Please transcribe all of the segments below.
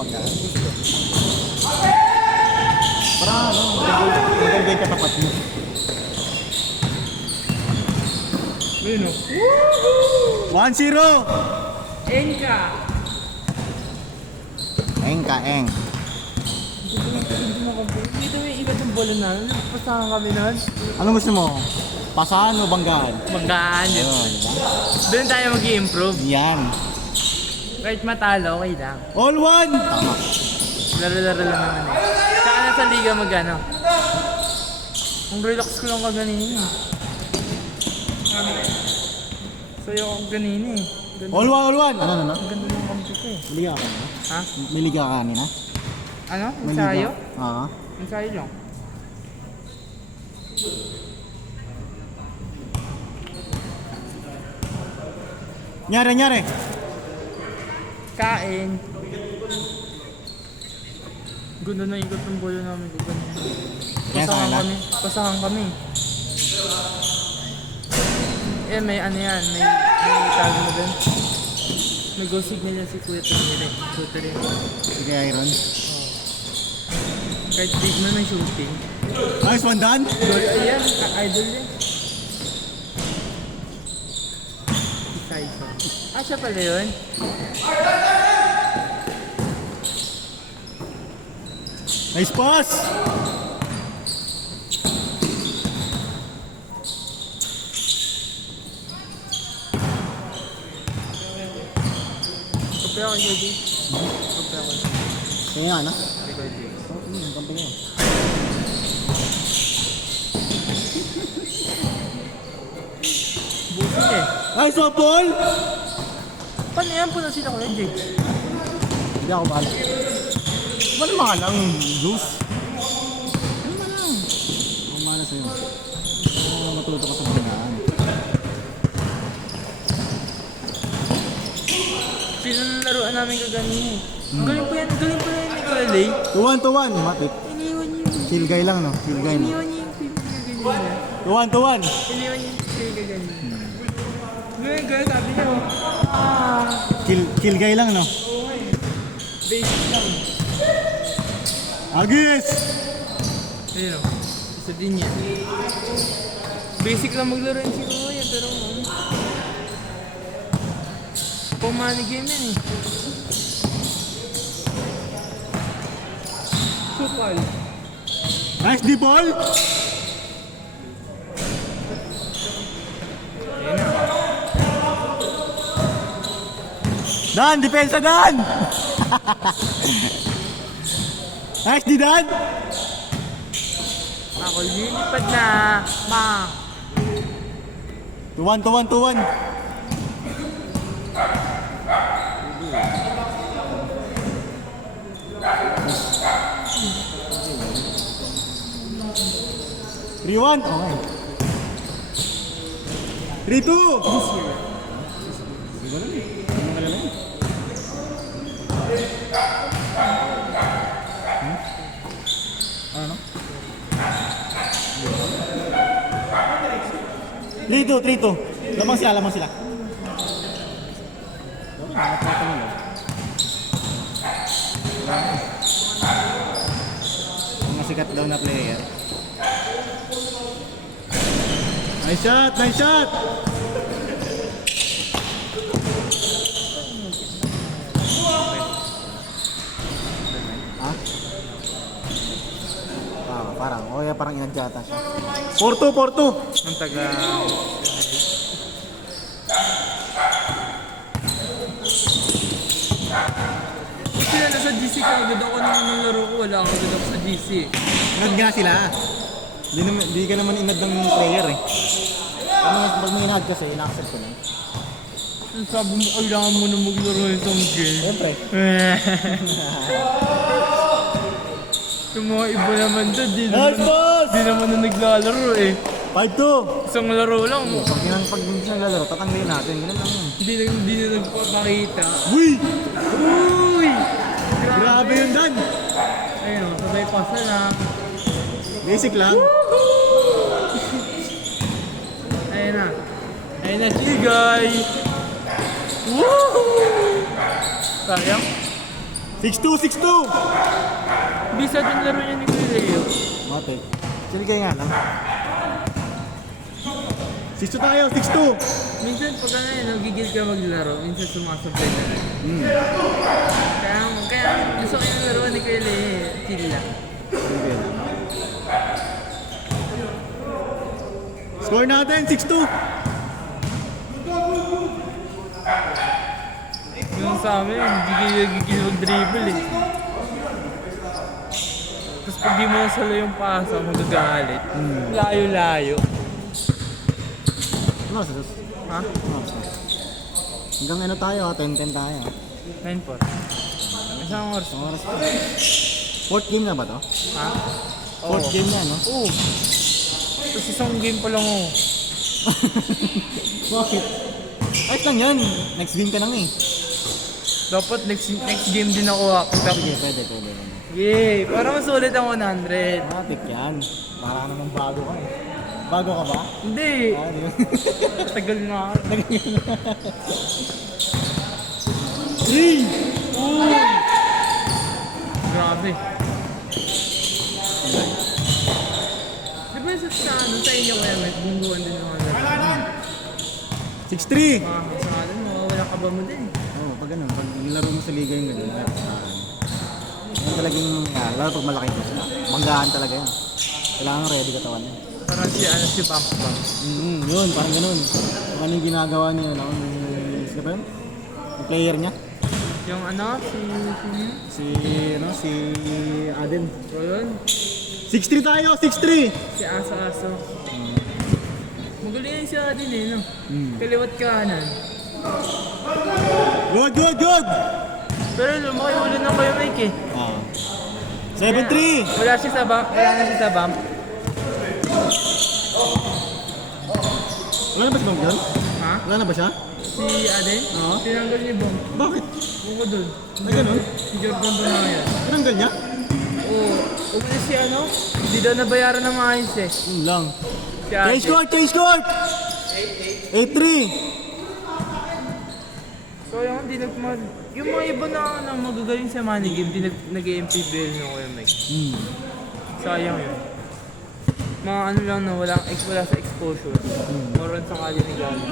bangga. Para ano, maganda yung katapat mo. Ayun o. 1-0! Enka! Eng ka, eng. Dito may iba yung bola na. Pasahan kami nun. Anong gusto mo? Pasahan o banggaan? Magdaan yun. Ayun, diba? Doon tayo mag-i-improve. Yan. Kahit matalo, okay lang. All one! Tama. Laro-laro lang naman eh. Saka na sa liga mag-ano. Ang relax ko lang kaganina eh. Sayo ako ganina eh. Ganda, All one, all one! Ano? ang ganda ng kampi ko eh. May liga ka na? Ha? May liga ka kanina? Ano? May Ensayo? liga? Oo. Ensayo lang. Nyari! Kain. Ganda na ikot ng bola namin ko ganina. Kaya sa kanila? Pasahan kami. Eh may ano yan, may tawag mo dun. May go signal yan si Kuya Tumire. Shooter yun. Sige, Iron. Kahit big man may shooting. Nice one, Dan! Goal, ayan, idol yan. Isa. Ah, siya pala yun? Nice pass! Kapya ako, JD. Kapya ako. Kaya nga, no? Kay Kuya JD. Ang kampi niya. Busin eh. Nice one, Paul! Paano yan po na sila Kuya JD? Hindi ako bahala. Ba't mahalang loose? Ano ba lang? Ako mahala sa'yo. Matuto ka sa banggaan. Pinalaruan namin kaganina eh. Galing po yan ni Kuya Lay. 2-1, mapit. Iniwan niyo yung Chill guy lang, no? Chill guy, no? Iniwan niyo yung pipi kaganina. 2-1. Iniwan niyo yung pipi kaganina. Ngayon guys, sabi niyo, Chill guy lang, no? okay. Basic lang. Agis! Ayun o, isa din yan. Basic lang maglaro yun si Kuya, pero pumani game yan eh. Supal. Nice deep ball! Ayun na. Dan! Depensa, Dan! Nice di, Dan! Ako lilipad na. Ma. 2-1. Three-one. Okay. 3-2. Ano? 3-2. Lamang sila. Mga sikat daw na player. Nice shot! Ha? Parang. O kaya parang inadyata siya. 4-2. Ang taga... Sila nasa GC ka agad ako nung laro ko. Wala akong agad ako sa GC. Inad nga sila. Di ka naman inad ng player eh. Pag may inad kasi, ina-accept ko na. Sabi mo, kailangan mo na maglaro itong game. Siyempre. Yung mga iba naman doon, di Nice boss! naman na naglalaro eh. 5-2. Isang laro lang. Pag hindi siya lalaro, tatanggay natin. Ganun lang yun. Hindi na nagpapakita. Uy! Uy! Grabe yun, Dan! Ayun o, sabay pasa na. Basic lang. Ayun na. Ayun na si guy. Woohoo! Sayang. 6-2, 6-2! Bisa din laro niya ni Kuya Leo. Mate. Chill kayo nga lang. 6-2 tayo, 6-2! Minsan pag ano yun, nagigil ka maglaro, minsan sumasablay na rin. Kaya gusto ko yung laro ni Kuya Leo, chill lang. Score natin, 6-2! Yung sa amin, hindi kayo nagigil mag-dribble eh. Tapos pag di mo nasalo yung pasa, magagalit. Layo-layo. Ano sa sus? Ha? Hanggang ano tayo, 10-10 tayo. 9-4. Isang oras. Ang oras pa. Fourth game na ba to? Ha? Fourth game na, no? Oo. Tapos isang game pa lang oh. Bakit? Ayos lang yan. Next game ka nang eh. Dapat next game din ako. Sige, pwede. Yay! Para masulit ang 100. Matik yan. Para naman bago ka eh. Bago ka ba? Hindi. Ah, di ba? Tagal na. 3! Uy! Grabe. Di ba sa inyo kaya may bungguan din naman? 6-3! Sa atin, mawawala ka ba mo din? Oo, pag ano, pag nilaro mo sa liga yung gano'n, yan talagang lalo pag malaki ko sila. Banggaan talaga yan. Kailangan ready katawan yan. Parang si Bump Bump. Yun, parang gano'n. Kung ano yung ginagawa niya, sino ba yun? Yung player niya? Yung ano, Si Aden. so yun, 6-3 tayo, 6-3! si Aso. Magaling siya din eh, no? Mm. Kaliwat kanan. Good! Pero lumaki ulo na kayo, Mike eh. 7-3! Wala siya sa bump. Wala na siya sa bump. Wala na ba si Bong yun? Ha? Wala na ba siya? Si Aden? Oo. Tinanggal niya bump. Bakit? Buko dun. Ay, ganun? Si Jordan doon na yan. Tinanggal niya? Oo. Umalis si ano? Hindi daw nabayaran ng maayos eh. Yun lang. Si Aden. Change court! 8-3! So yung hindi yung mga iba na magagaling sa money game, di nag-MPBL na Kuya Mike. Sayang yun. Mga ano lang na wala sa exposure. Moron sa kali ni Galo.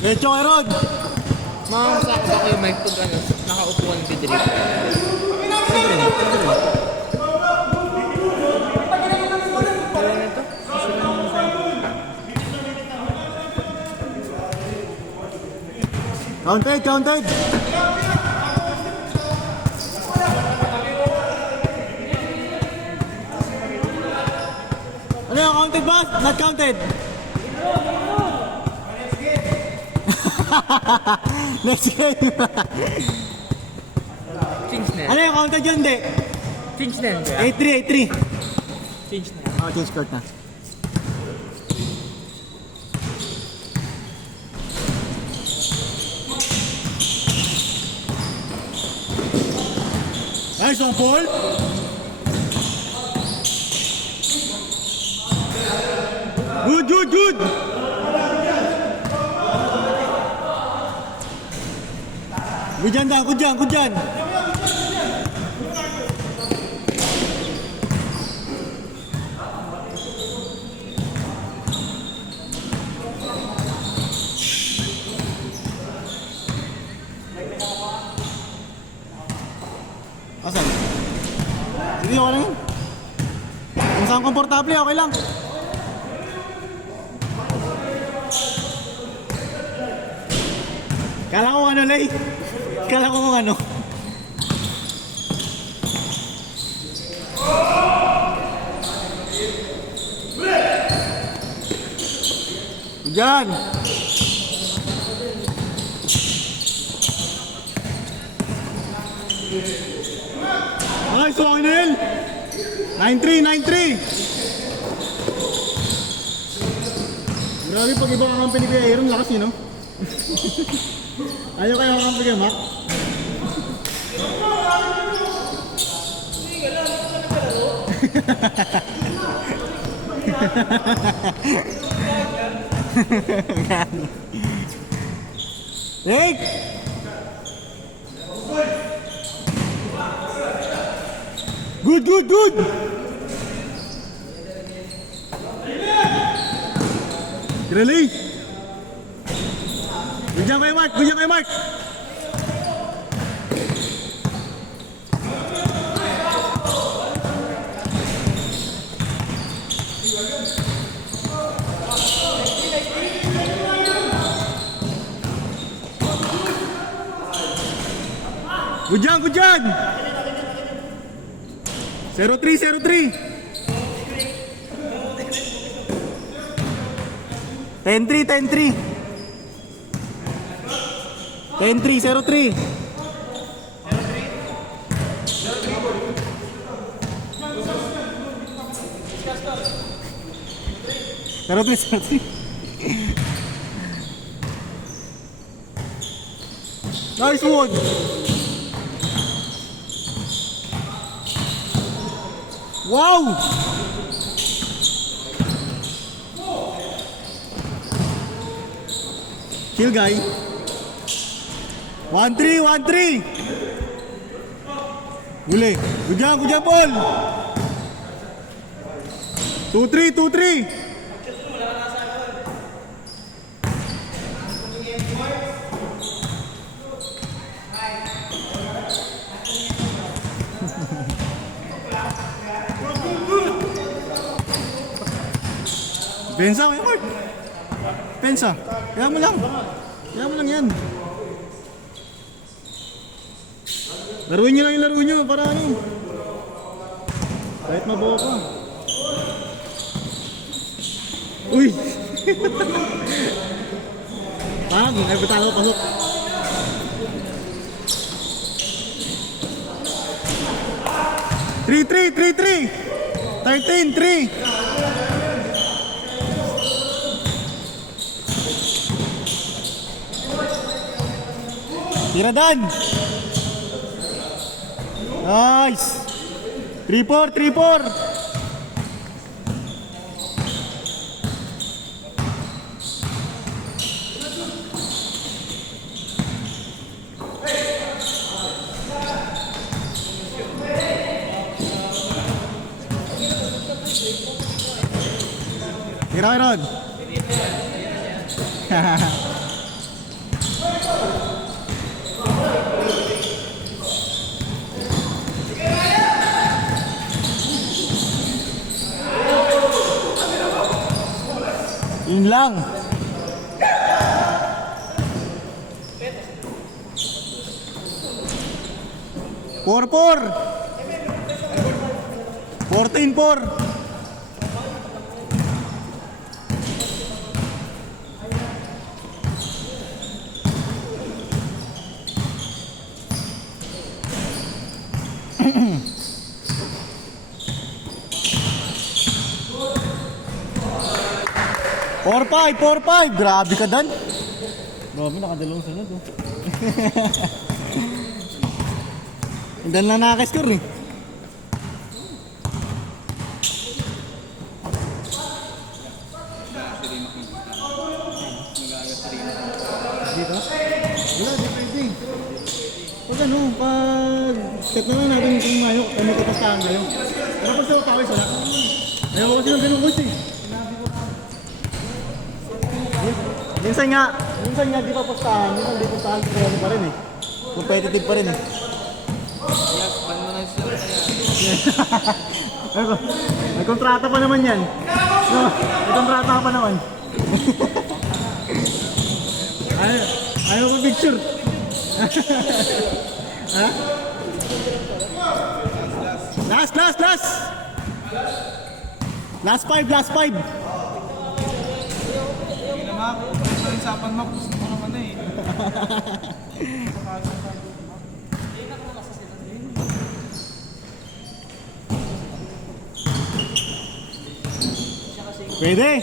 Lecho kay Rod! Mga masakit sa Kuya Mike pag ano, nakaupo ka ng bidrip. Wala na to. Sila naman sa'yo. Counted! Ano yung counted ba? Not counted! Next game! Change na yan. Ano yung counted yun, di? Change na yan, kuya. 8-3! Change na yan. Change court na. Nice one, Paul! Good! Good dyan! Asan? Sige, okay lang yun. Kung saan komportable, okay lang. Kala ko ano, Lay. Kala ko kung ano. Diyan! Nice one, Nel! 9-3! Grabe pag iba ang company kay Aaron, lakas yun, no? Ayaw kayo ang company kay Mac? Take! Good, good, good! Release! Good job kayo, Mark! Good job kayo, Mark! Good job, good job! 0-3, 0-3. 10-3, 10-3. 10-3, 0-3. 0-3. Nice one! Wow! Kill guy. 1-3, 1-3. Huli. Good job, Paul. 2-3, 2-3. Pensa kayo, Mark. Pensa. Kaya mo lang. Kaya mo lang yan. Laruin nyo lang yung laro nyo para ano. Kahit mabuo ka. Uy! Pag, ay patalo, pasok. Three, 13-3. Tiradan! Nice! 3-4, 3-4! Tira, Rod! Yun lang. 4-4. 14-4. Four five. Grabe ka, Dan. Grabe, nakadalawang sunod, oh. Dan lang nakaka-score, eh. Dito? Wala, di pwede. Pag ano, pag set na lang natin kung mayo, ano katastahan kayo. Ano pa sa tawis, wala? Ayaw ko kasi ng ganun, boss, eh. Minsan nga di pa postahan, minsan di postahan, pero ano pa rin eh. Competitive pa rin eh. Yes, ban mo na sila kaya. May kontrata pa naman yan. No, may kontrata pa naman. Ayaw ko picture. Ha? Last! Last five. Usapan mo, gusto mo naman eh. Pwede.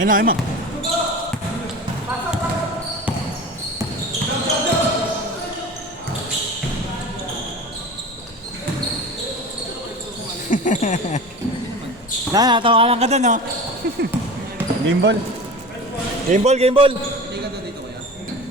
Yan na, Emma. Natawa lang ka dun, no? Game ball. Game ball, game ball. Hindi ka doon.